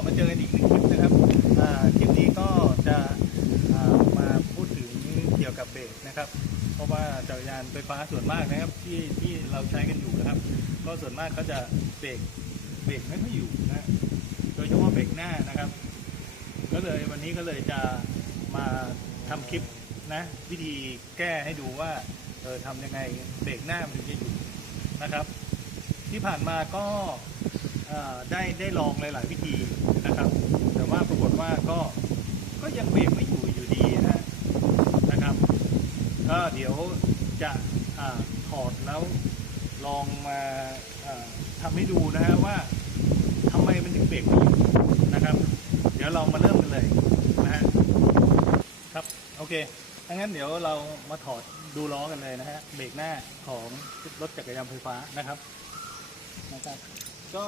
็มาเจอกันอีกหนึ่งคลิปนะครับคลิปนี้ก็จะามาพูดถึงเกี่ยวกับเบรกนะครับ เพราะว่าจักรยานไฟฟ้าส่วนมากนะครับที่ที่เราใช้กันอยู่นะครับ ก็ส่วนมากเขาจะเบรกเบรกไม่ค่อยอยู่นะโดยเฉพาะเบรกหน้านะครับ ก็เลยวันนี้ก็เลยจะมาทำคลิปนะวิธีแก้ให้ดูว่าเออทำยังไงเบรกหน้ามันถึงจะอยู่นะครับ ที่ผ่านมาก็ ได้ได้ลองหลาย ๆ วิธีนะครับ แต่ว่าปรากฏว่าก็ก็ยังเบรกไม่อยู่อยู่ดีนะนะครับ ก็เดี๋ยวจะอถอดแล้วลองมาอ่าทำให้ดูนะฮะว่าทำไมมันถึงเบรกไม่อยู่นะครับ เดี๋ยวเรามาเริ่มกันเลยนะฮะครับโอเคถ้างั้นเดี๋ยวเรามาถอดดูล้อกันเลยนะฮะเบรกหน้าของรถจักรยานไฟฟ้านะครับนะครับ ก็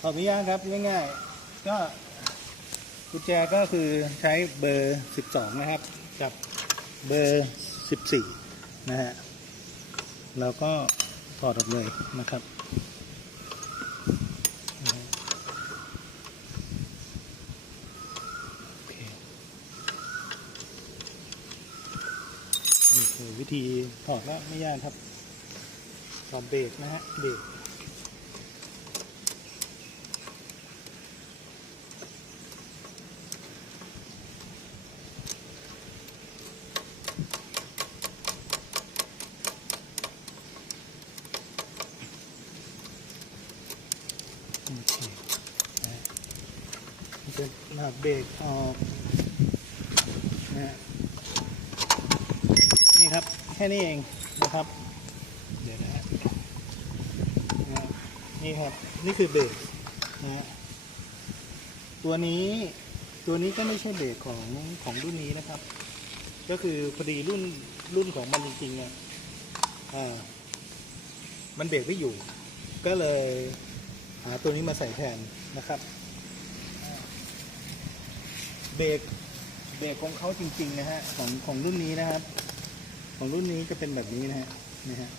ถอดไม่ยากครับง่ายๆ ก็กุญแจก็คือใช้เบอร์ 12 นะครับ กับเบอร์ 14 นะฮะเราก็ถอดออกเลยนะครับโอเคนี่คือวิธีถอดแล้วไม่ยากครับถอดเบรกนะฮะเบรก โอเคนะมันจะ หนักเบรกออกนะฮะนี่ครับแค่นี้เองนะครับ เดี๋ยวนะฮะนะฮะนี่ครับนี่คือเบรกนะฮะตัวนี้ตัวนี้ก็ไม่ใช่เบรกของของรุ่นนี้นะครับ ก็คือพอดีรุ่นรุ่นของมันจริงๆเนี่ยอ่ามันเบรกไม่อยู่ ก็เลยหาตัวนี้มาใส่แทนนะครับ เบรกเบรกของเขาจริง ๆ นะฮะของของรุ่นนี้นะครับ ของรุ่นนี้จะเป็นแบบนี้นะฮะนะฮะ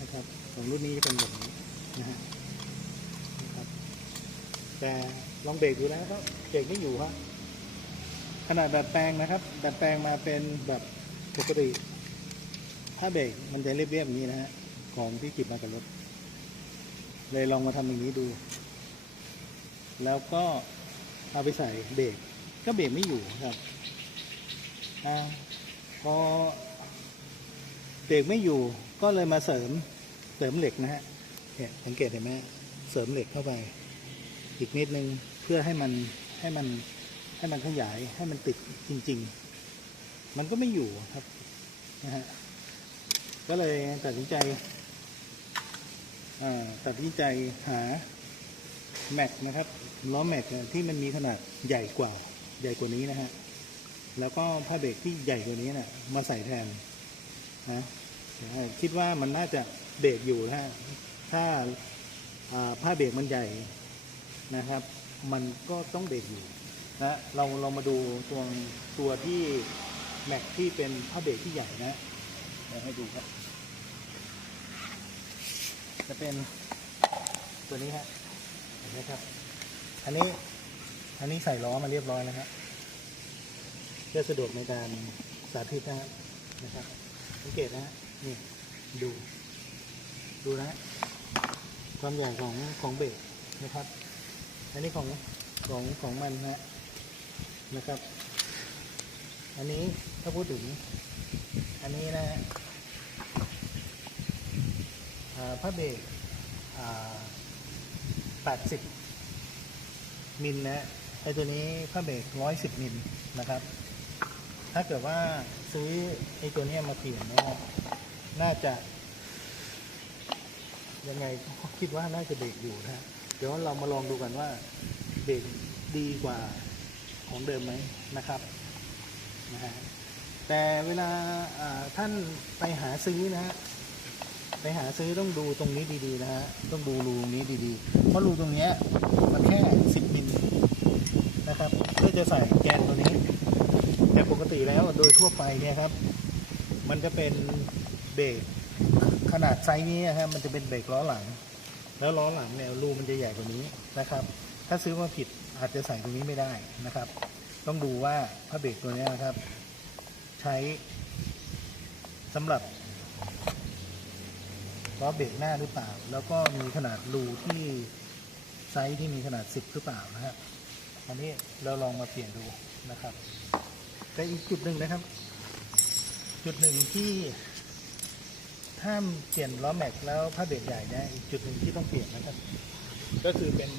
นะครับของรุ่นนี้จะเป็นแบบนี้นะฮะนะครับแต่ลองเบรกดูแล้วก็เบรกไม่อยู่ครับขนาดดัดแปลงนะครับดัดแปลงมาเป็นแบบปกติถ้าเบรกมันจะเรียบๆอย่างนี้นะฮะของที่ติดมากับรถเลยลองมาทำอย่างนี้ดู แล้วก็ เอาไปใส่เบรกก็เบรกไม่อยู่ครับอพอเบรกไม่อยู่ก็เลยมาเสริมเสริมเหล็กนะฮะเนี่ยสังเกตเห็นไหมเสริมเหล็กเข้าไป อีกนิดนึงเพื่อให้มันให้มันให้มันขยายให้มันติดจริง ๆ มันก็ไม่อยู่ครับนะฮะก็เลยตัดสินใจตัดสินใจหา แม็กนะครับล้อแม็กที่มันมีขนาดใหญ่กว่าใหญ่กว่านี้นะฮะแล้วก็ผ้าเบรกที่ใหญ่กว่านี้นะ่ะมาใส่แทนนะคิดว่ามันน่าจะเบรกอยู่นะฮะถ้าผ้าเบรกมันใหญ่นะครับ มันก็ต้องเบรกอยู่นะเราเรามาดูตัวตัวที่แม็กที่เป็นผ้าเบรกที่ใหญ่นะเดี๋ยวให้ดูครับ จะเป็นตัวนี้ฮะ เห็นไหมครับ อันนี้ อันนี้ใส่ล้อมาเรียบร้อยแล้วครับเพื่อสะดวกในการสาธิตนะฮะนะครับ สังเกตนะฮะนี่ดู ดูนะฮะความใหญ่ของของเบรกนะครับ อันนี้ของของของมันนะนะครับ อันนี้ถ้าพูดถึง อันนี้นะฮะผ้าเบรกอ่า 80 มิลนะไอตัวนี้ผ้าเบรก110 มิลนะครับ ถ้าเกิดว่าซื้อไอตัวนี้มาเปลี่ยนเนี่ยน่าจะ ยังไงคิดว่าน่าจะเบรกอยู่นะฮะเดี๋ยวเรามาลองดูกันว่าเบรกดีกว่าของเดิมไหมนะครับนะฮะแต่เวลาท่านไปหาซื้อนะฮะ ไปหาซื้อต้องดูตรงนี้ดีๆนะฮะต้องดูรูนี้ดีๆ เพราะรูตรงเนี้ยมันแค่ 10มิลนะครับเพื่อจะใส่แกนตัวนี้ แต่ปกติแล้วโดยทั่วไปเนี่ยครับ มันจะเป็นเบรกขนาดไซส์นี้นะครับมันจะเป็นเบรกล้อหลัง แล้วล้อหลังเนี่ยรูมันจะใหญ่กว่านี้นะครับ ถ้าซื้อมาผิดอาจจะใส่ตรงนี้ไม่ได้นะครับ ต้องดูว่าผ้าเบรกตัวนี้นะครับ ใช้สำหรับ ล้อเบรกหน้าหรือเปล่า แล้วก็มีขนาดรูที่ไซส์ที่มีขนาด 10 หรือเปล่านะครับอันนี้เราลองมาเปลี่ยนดูนะครับแต่อีกจุดหนึ่งนะครับ จุดหนึ่งที่ถ้าเปลี่ยนล้อแม็กแล้วผ้าเบรกใหญ่เนี่ยอีกจุดหนึ่งที่ต้องเปลี่ยนนะครับ ก็คือเป็น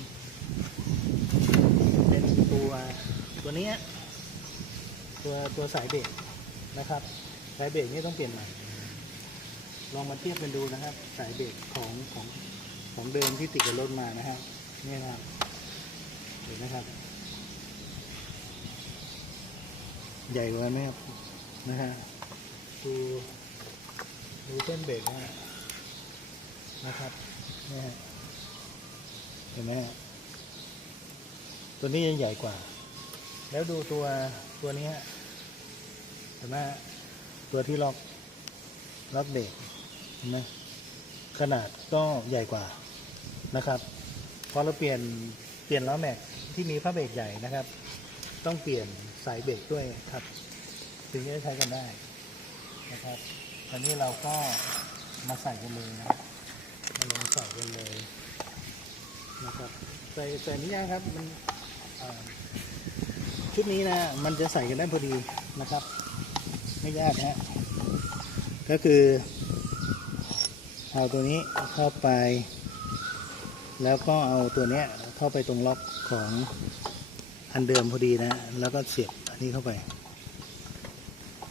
เป็นตัวตัวเนี้ยตัวตัวสายเบรกนะครับ สายเบรกนี่ต้องเปลี่ยนใหม่ ลองมาเทียบกันดูนะครับ สายเบรกของของของเดิมที่ติดกับรถมานะครับนี่นะครับเห็นไหมครับ ใหญ่กว่าไหมครับนะฮะดูดูเส้นเบรกนะฮะนะครับนี่ฮะเห็นไหมฮะตัวนี้ยังใหญ่กว่า แล้วดูตัวตัวนี้ฮะเห็นไหมตัวที่ล็อกล็อกเบรก นไหมขนาดก็ใหญ่กว่านะครับพอเราเปลี่ยนเปลี่ยนล้อแม็กที่มีผ้าเบรกใหญ่นะครับ ต้องเปลี่ยนสายเบรกด้วยครับถึงจะใช้กันได้นะครับตอนนี้เราก็มาใส่กันเลยนะมาลองใส่กันเลยนะครับใส่ใส่นี้นะครับมันชุดนี้นะมันจะใส่กันได้พอดีนะครับ ไม่ยากนะฮะก็คือ เอาตัวนี้เข้าไป แล้วก็เอาตัวเนี้ยเข้าไปตรงล็อกของอันเดิมพอดีนะ แล้วก็เสียบอันนี้เข้าไป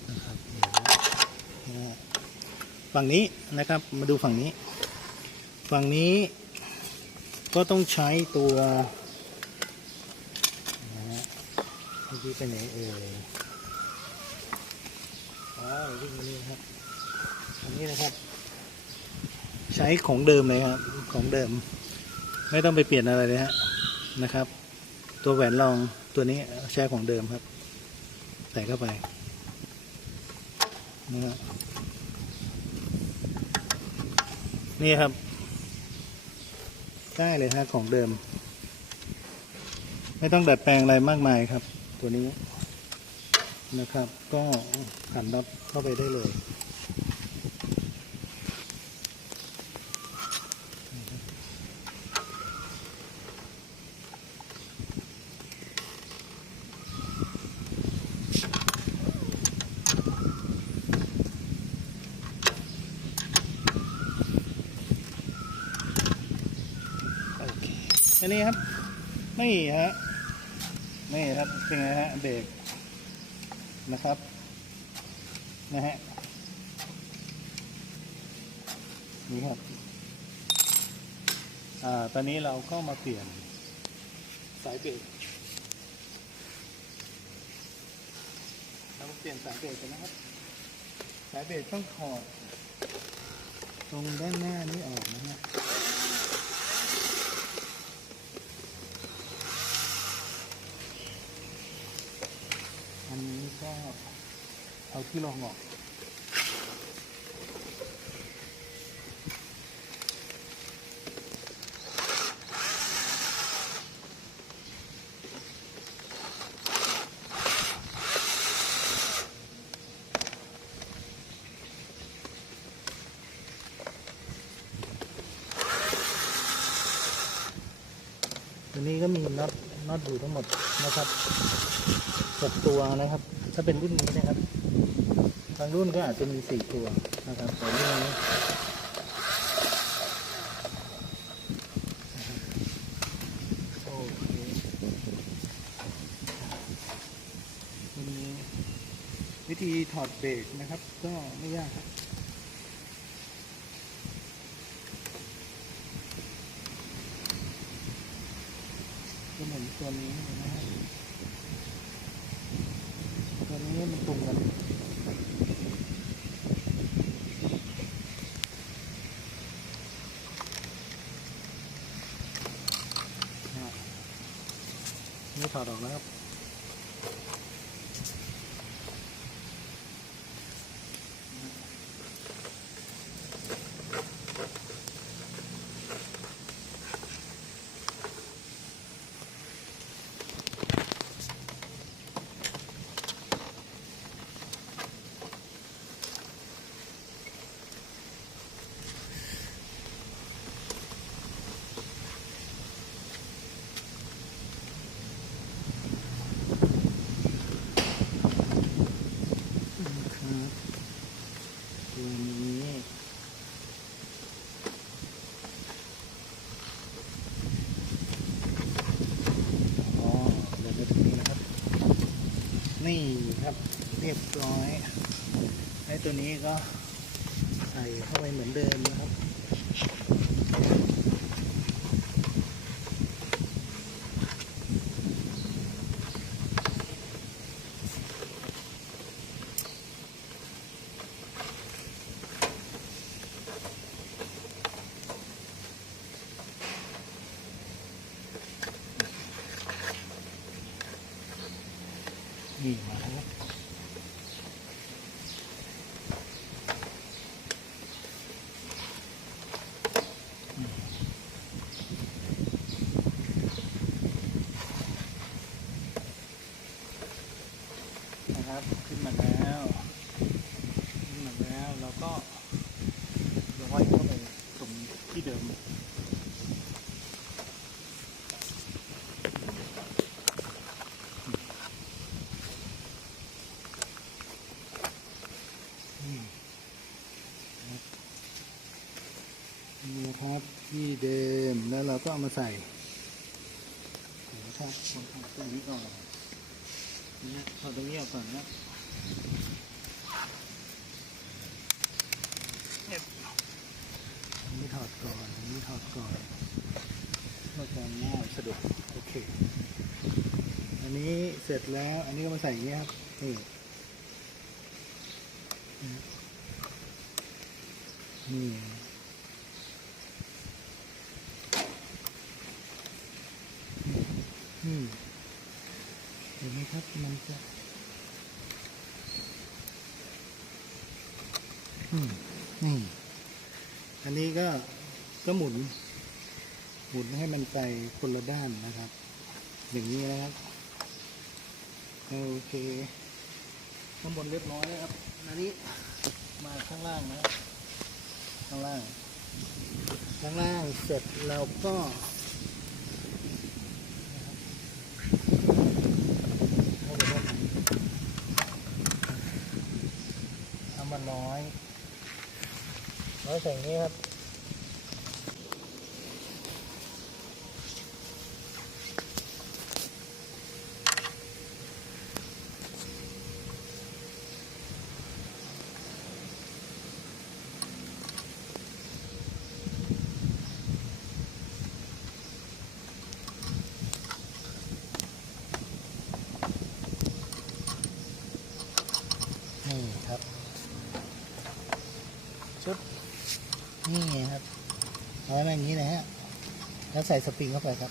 นะครับฝั่งนี้นะครับมาดูฝั่งนี้ ฝั่งนี้ก็ต้องใช้ตัวนะฮะเมื่อกี้ไปไหนเอ่ยอ๋อวิ่งมานี่ครับอันนี้นะครับ ช้ของเดิมเลยครับ ของเดิม ไม่ต้องไปเปลี่ยนอะไรเลยฮะนะครับ ตัวแหวนรองตัวนี้ใช้ของเดิมครับ ใส่เข้าไปนะครับนี่ครับได้เลยฮะของเดิม ไม่ต้องดัดแปลงอะไรมากมายครับ ตัวนี้นะครับ ก็หันน็อตเข้าไปได้เลย อันนี้ครับ นี่ฮะ นี่ครับ เป็นไงฮะเบรกนะครับ นะฮะ นี่ครับ อ่า ตอนนี้เราก็มาเปลี่ยนสายเบรกเรามาเปลี่ยนสายเบรกกันนะครับ สายเบรกต้องถอด ตรงด้านหน้านี้ออกนะฮะ อันนี้ก็ เอาที่รองออกตัวนี้ก็มีน็อตน็อตอยู่ทั้งหมดนะครับหกตัวนะครับ ถ้าเป็นรุ่นนี้นะครับบางรุ่นก็อาจจะมีสี่ตัวนะครับแต่รุ่นนี้โอเควันนี้วิธีถอดเบรกนะครับ ก็ไม่ยากครับ ก็เหมือนตัวนี้นะฮะตัวนี้มันตรงกันนะฮะ นี่ถอดออกแล้วครับ นี่ครับ เรียบร้อยไอ้ตัวนี้ก็ใส่เข้าไปเหมือนเดิมนะครับนี่มาแล้วครับอืมนะครับ ขึ้นมาแล้ว ขึ้นมาแล้ว เราก็ร้อยเข้าไปตรงที่เดิม อืมครับ นี่นะครับที่เดิมแล้วเราก็เอามาใส่นะครับลองทำตรงนี้ก่อนนี่นะเอาตรงนี้ออกก่อนนะเอ็บนนี้ถอดก่อนนนี้ถอดก่อนเพื่อความง่ายสะดวกโอเค อันนี้เสร็จแล้ว อันนี้ก็มาใส่อย่างนี้ครับนี่ นี่เห็นไหมครับ มันจะนี่ อันนี้ก็ก็หมุน หมุนให้มันไปคนละด้านนะครับ อย่างนี้นะครับ โอเค ข้างบนเรียบร้อยแล้วครับ อันนี้มาข้างล่างนะครับ ข้างล่าง ข้างล่างเสร็จเราก็เอาไปด้านนเอามาน้อยน้อยใส่นี้ครับ นี่ครับ ชุด นี่ครับเอย่างนี้นะฮะแล้วใส่สปริงเข้าไปครับ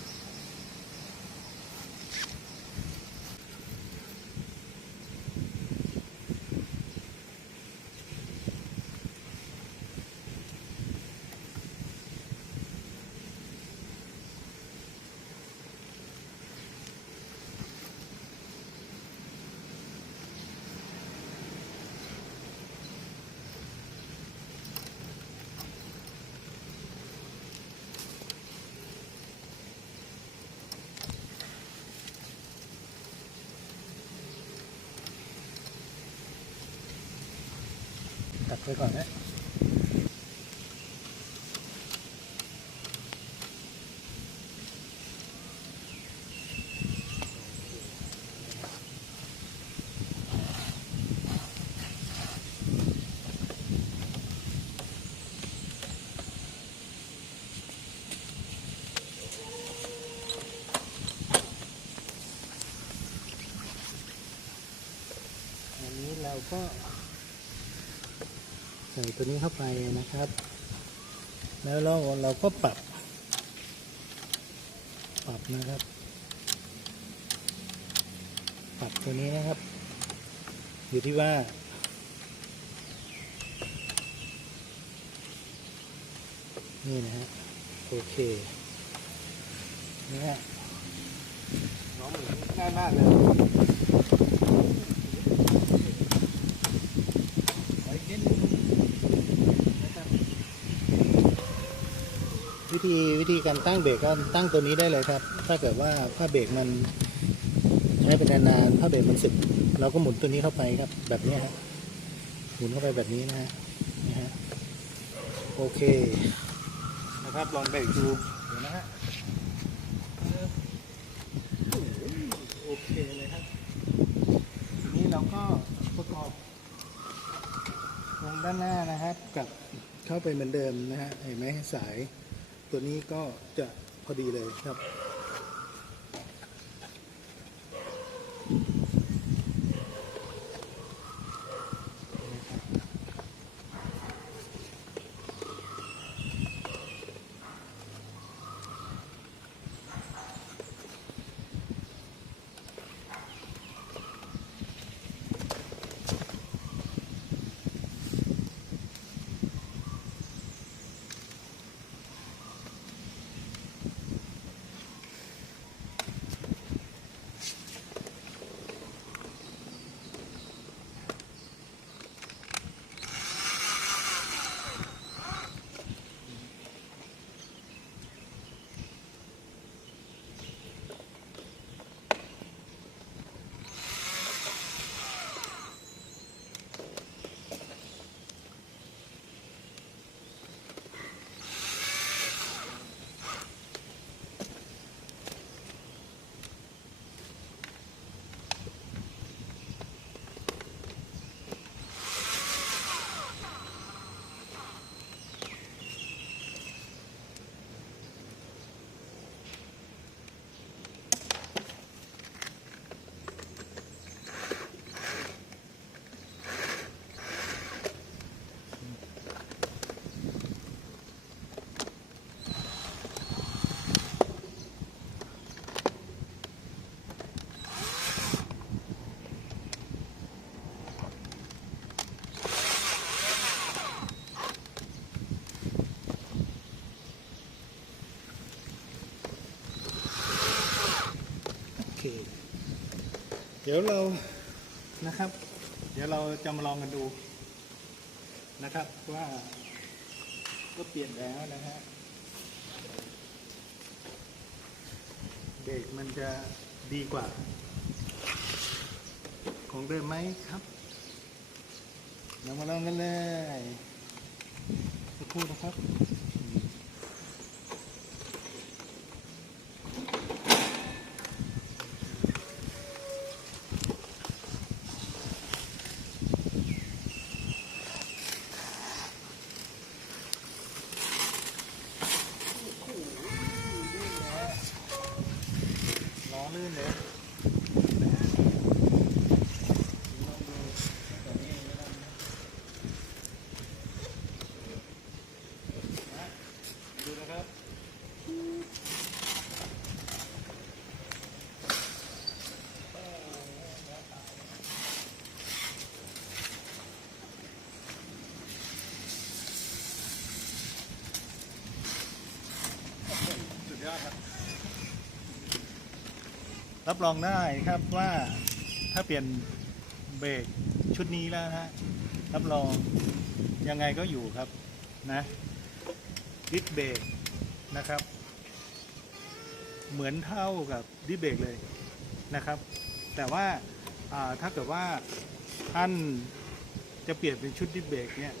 ไปก่อนนะอันนี้เราก็ ตัวนี้เข้าไปนะครับ แล้วเราเราก็ปรับ ปรับนะครับ ปรับตัวนี้นะครับ อยู่ที่ว่านี่นะฮะโอเคนี่ฮะน้องหมุนง่ายมากเลย ขออีกนิดนึงนะครับวิ ธีวิธีการตั้งเบรกก็ตั้งตัวนี้ได้เลยครับ ถ้าเกิดว่าผ้าเบรกมันใช้เป็นนานๆผ้าเบรกมันสึกเราก็หมุนตัวนี้เข้าไปครับ แบบนี้ครับหมุนเข้าไปแบบนี้นะฮะนี่ฮะโอเค นะครับลองเบรกดูเดี๋ยวนะฮะโอเคเลยครับนี่เราก็ประกอบลงด้านหน้านะครับกับเข้าไปเหมือนเดิมนะฮะเห็นไหมสาย ตัวนี้ก็จะพอดีเลยครับ ดี๋ยวเรานะครับ เดี๋ยวเราจะมาลองกันดูนะครับว่าก็เปลี่ยนแล้วนะฮะเบรกมันจะดีกว่า ของเดิมไหมครับเรามาลองกันเลยสักครู่นะครับ ล้อลื่นเลยดูนะครับ สุดยอดครับ รับรองได้ครับว่าถ้าเปลี่ยนเบรกชุดนี้แล้วนะฮะรับรองยังไงก็อยู่ครับนะดิสเบรกนะครับ เหมือนเท่ากับดิสเบรกเลยนะครับ แต่ว่าอ่าถ้าเกิดว่าท่านจะเปลี่ยนเป็นชุดดิสเบรกเนี่ย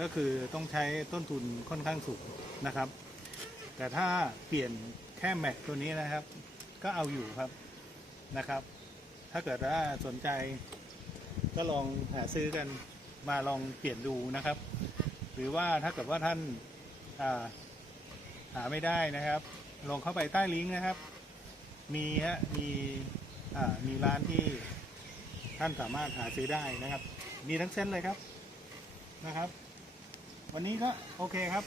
ก็คือต้องใช้ต้นทุนค่อนข้างสูงนะครับ แต่ถ้าเปลี่ยนแค่แม็กตัวนี้นะครับ ก็เอาอยู่ครับ นะครับ ถ้าเกิดว่าสนใจก็ลองหาซื้อกันมาลองเปลี่ยนดูนะครับ หรือว่าถ้าเกิดว่าท่านอาหาไม่ได้นะครับ ลงเข้าไปใต้ลิงก์นะครับ มีฮะมีอ่ามีร้านที่ท่านสามารถหาซื้อได้นะครับ มีทั้งเส้นเลยครับนะครับ วันนี้ก็โอเคครับ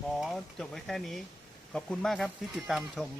ขอจบไว้แค่นี้ ขอบคุณมากครับที่ติดตามชม